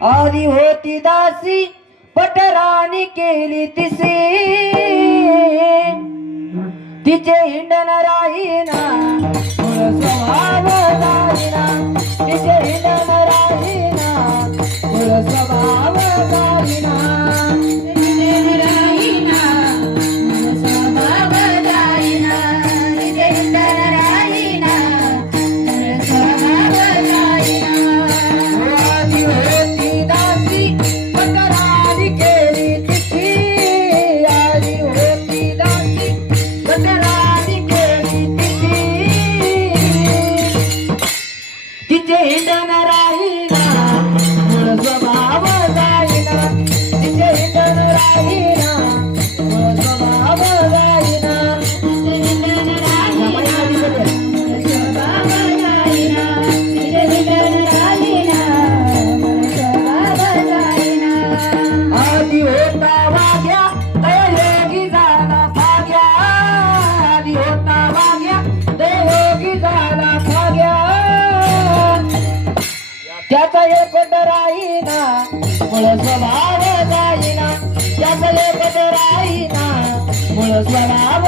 आधी होती दासी पटराणी केली तिसी तिचे हिंडण राहीना मूळ स्वभाव जाईना तिचे हिंडण राहीना मूळ स्वभाव जाईना हिंडण राहीना मूळ स्वभाव जाईना तिचे हिंडण राहीना मूळ स्वभाव जाईना तिचे हिंडण राहीना मूळ स्वभाव जाईना तिचे हिंडण राहीना मूळ स्वभाव जाईना आधी होता वाग्या तयोगी झाला भाग्या आधी होता वाग्या तयोगी झाला भाग्या त्याचा एकट राहीना मूळ स्वभाव जाईना त्याचा एकट राहीना मूळ स्वभाव